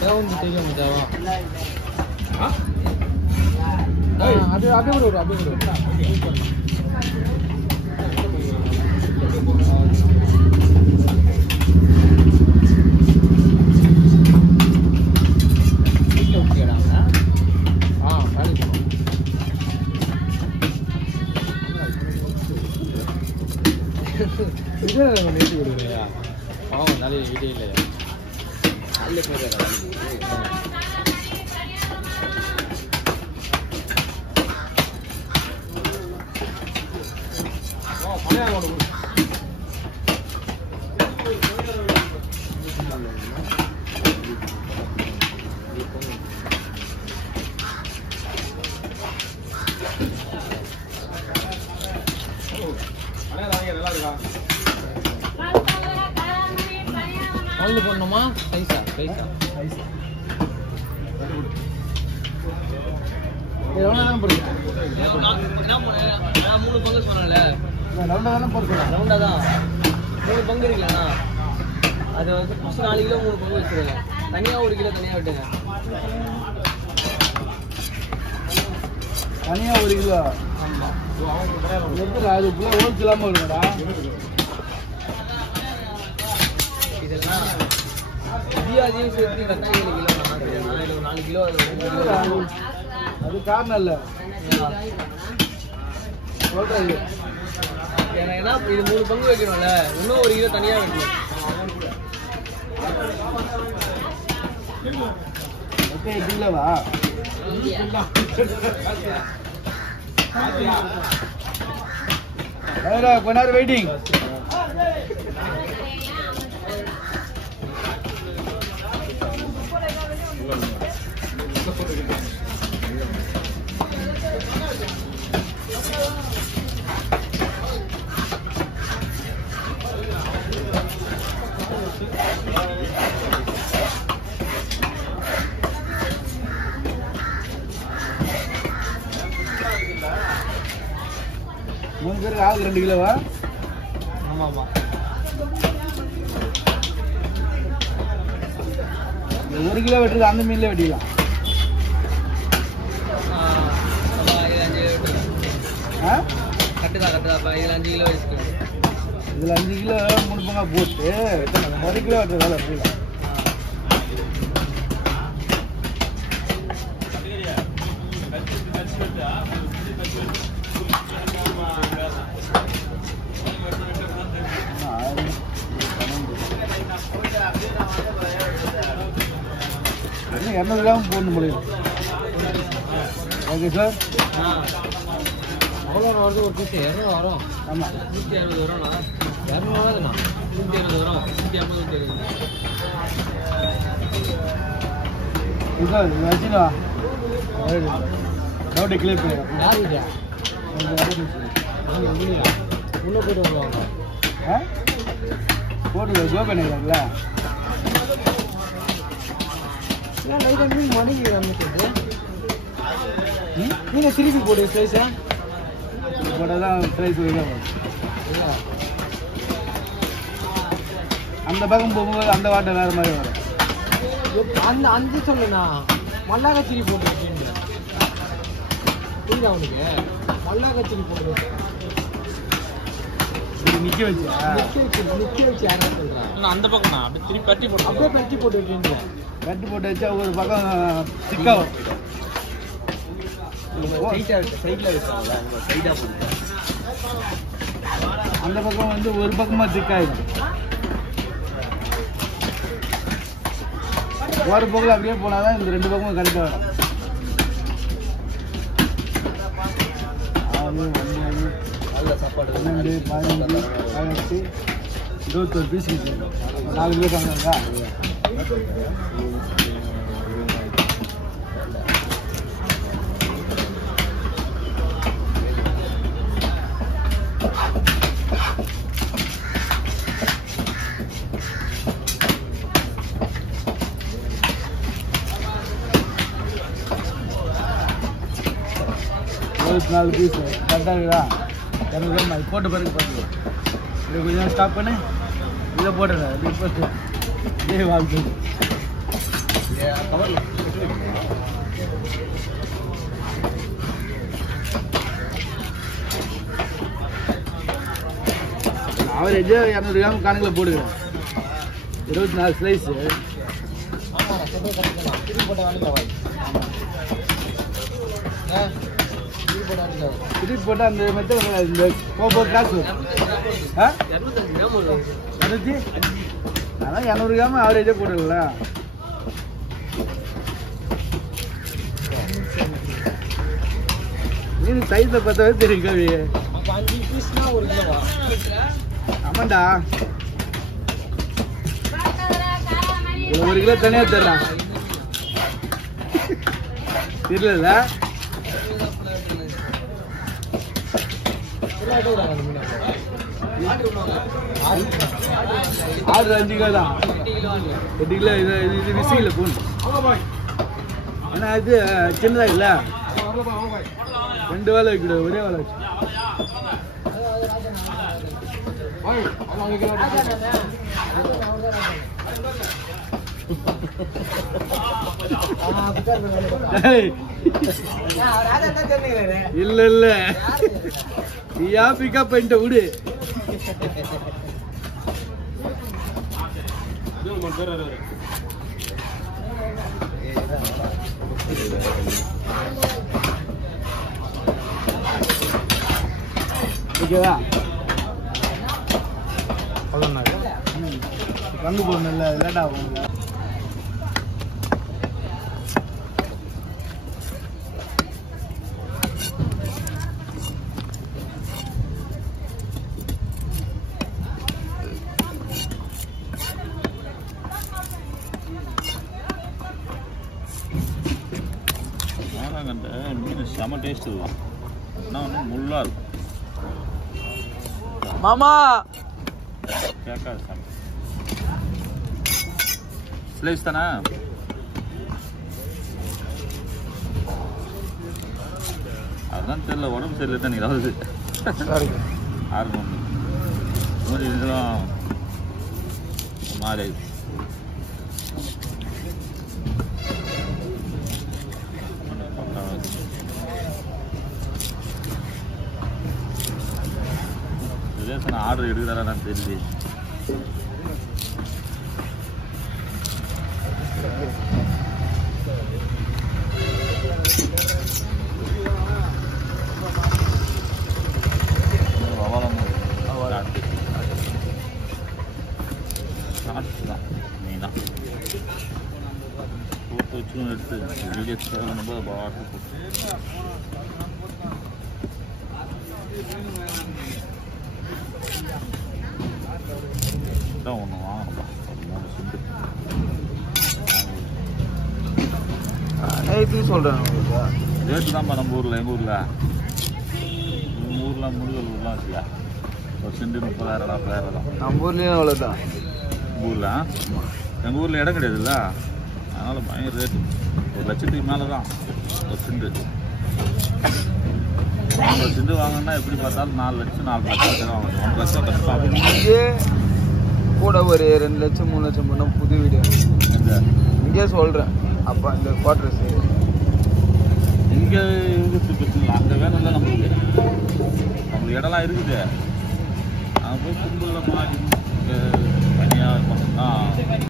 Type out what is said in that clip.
தேவன் தெரியும் தேவன். அப்படியே கூட நேற்று கொடுக்குறியா? நாளைக்கு வீட்டே இல்லையா? நல்ல அவளு போடணுமா? பைசா எவ்வளோ தான் போடுங்க? 3 பங்கு சொன்னால ரவுண்டாக தானே போடுறேன். ரவுண்டாக தான் 3 பங்கு இருக்குல்லண்ணா. அது வந்து 4 கிலோ 3 பங்கு வச்சுருங்க. தனியாக 1 கிலோ தனியாக விட்டுங்க. தனியாக 1 கிலோ. ஆமாம். எப்படி அது ஹோல் கிலோமோ இருக்குடா இதெல்லாம். அதையும் சேர்த்து வெங்காயம் 7 கிலோ 4 கிலோ. அது காரணம் இல்லை சொல்றது. ஏன்னா இது 3 பங்கு வைக்கணும்ல, இன்னும் 1 கிலோ தனியாக வைக்கணும். இல்லவா கொஞ்ச நேரம் வெயிட்டிங். மூணு பேருக்கு ஆளுக்கு 2 கிலோவா? ஆமாம். 1 கிலோ வெட்டுறது அந்த மீன்ல வெட்டிக்கலாம். கட்டுதா இதில் 5 கிலோ இருக்கு. இதில் 5 கிலோ 3 பங்கா போட்டு 1 கிலோ வெட்டுறதால அப்படிலாம். இன்னும் 200 கிராம் போட முடியும். Okay sir. அவ்வளோ வருது ஒரு பீஸ் 200 வரும். ஆமாம் 160 வரும்ண்ணா. 200 வருதுண்ணா. 160 வரும். 150 சார் வச்சுனா டவுட்டை கிளியர் பண்ணி யார் இல்லையா உள்ளே போட்டு வருவாங்க. போட்டு கோ பண்ணிக்கிறாங்களா? நீங்க திருப்பி போடு ஸ்லைஸா போட்டாதான் ப்ரைஸ் இல்லை. அந்த பக்கம் போகும்போது அந்த வாட்டை வேற மாதிரி வரும். அந்த 5 சொல்லுண்ணா மல்லாக்கச்சிரி போட்டு புரியுதா அவனுக்கு? மல்லாக்கச்சிரி போட்டு நிக்க வச்சு யாரா சொல்றான்? அந்த பக்கம் அப்படி திருப்பி கட்டி போட்டு அப்படியே கட்டி போட்டு வச்சுருங்க. கட்டி போட்டு வச்சா ஒரு பக்கம் சிக்கா வரும். அந்த பக்கம் வந்து ஒரு பக்கமா திக்காயிடும். ஒரு பக்கம் அப்படியே போனாதான் இந்த 2 பக்கமும் கரெக்டாக வரும். 12, 15, 18, 21 பீஸ் 4 கிலோ வாங்கினாங்க. நாலு பீஸ் கரெக்டாக இருக்குதா? 200 கிராம் அது போட்ட பிறகு பார்த்துக்கலாம். இதை கொஞ்சம் ஸ்டாப் பண்ணு. இதை போட்டுறேன். இப்போ இதே வாழ்க்கை கவர்ல ஆவரேஜ் 200 கிராம் கணக்கில் போடுகிறேன் 24 ஸ்லைஸு திருப்பி போட்டால் அந்த மெத்தட் இந்த கோபோ காசு அதான் 200 கிராம் ஆவரேஜே போட்டுடல மீன் சைஸை பார்த்தாவே தெரியும் கவி 5 பீஸ்னா 1 கிலோவா ஆமாண்டா 1 கிலோ தனியாக தர்றான் தெரியல ஆறு 5 கிலோ தான் 8 கிலோ இது விசில போகணும் ஏன்னா இது சின்னதாக இல்லை 2 வேலை வைக்கூடாது ஒரே வேலை வச்சு இல்ல இல்ல நீயா பிக்கப் பண்ணிட்ட விடு ஓகேவா கண்டு போடணும்ல லேட் ஆகும் மீன் செம டேஸ்ட் இருக்கும் ஆனால் வந்து முள்ளா இருக்கும் மாமா கேட்காது செம ஸ்லைஸ் தானே அதுதான் தெரியல உடம்பு சரியில்லை தான் ஏதாவது யாருக்கும் ஒன்று இதெல்லாம் மாறி ரிலேஷன் ஆர்டர் எடுக்கிறாரான்னு தெரியல தான் நீ தான் போட்டு வச்சும் எடுத்து வீடியோஸ் பண்ணும்போது பாட்டு தான் ஒன்று வாங்கணும்ப்பா ஒரு 3 சிண்டு சொல்கிறேன் ரேட்டு தான்ப்பா நம்ம ஊரில் எங்கள் ஊரில் ஊரில் முருகல் ஊர்லாம் வச்சுக்கா ஒரு சிண்டு 30,000 40,000 தான் நம்ம ஊர்லேயும் அவ்வளோதான் ஊரில் எங்கள் ஊரில் இடம் கிடையாதுல்ல அதனால் பயங்கர ரேட்டு 1 லட்சத்துக்கு மேலே தான் ஒரு சிண்டு ஒரு சிண்டு வாங்கினா எப்படி பார்த்தாலும் 4 லட்சம் 4 லட்சம் வாங்கணும் 1 லட்சம் கஷ்டம் இங்கே கூட ஒரு 2 லட்சம் 3 லட்சம் பண்ண புது வீடு இங்கே சொல்கிறேன் அப்போ இந்த குவார்டர்ஸ் இங்கே இருக்குது பிரச்சனை அங்கே வேணும்ல நம்மளுக்கு இடம்லாம் இருக்குது அங்கே போய் கும்பலில் மாறி தனியாக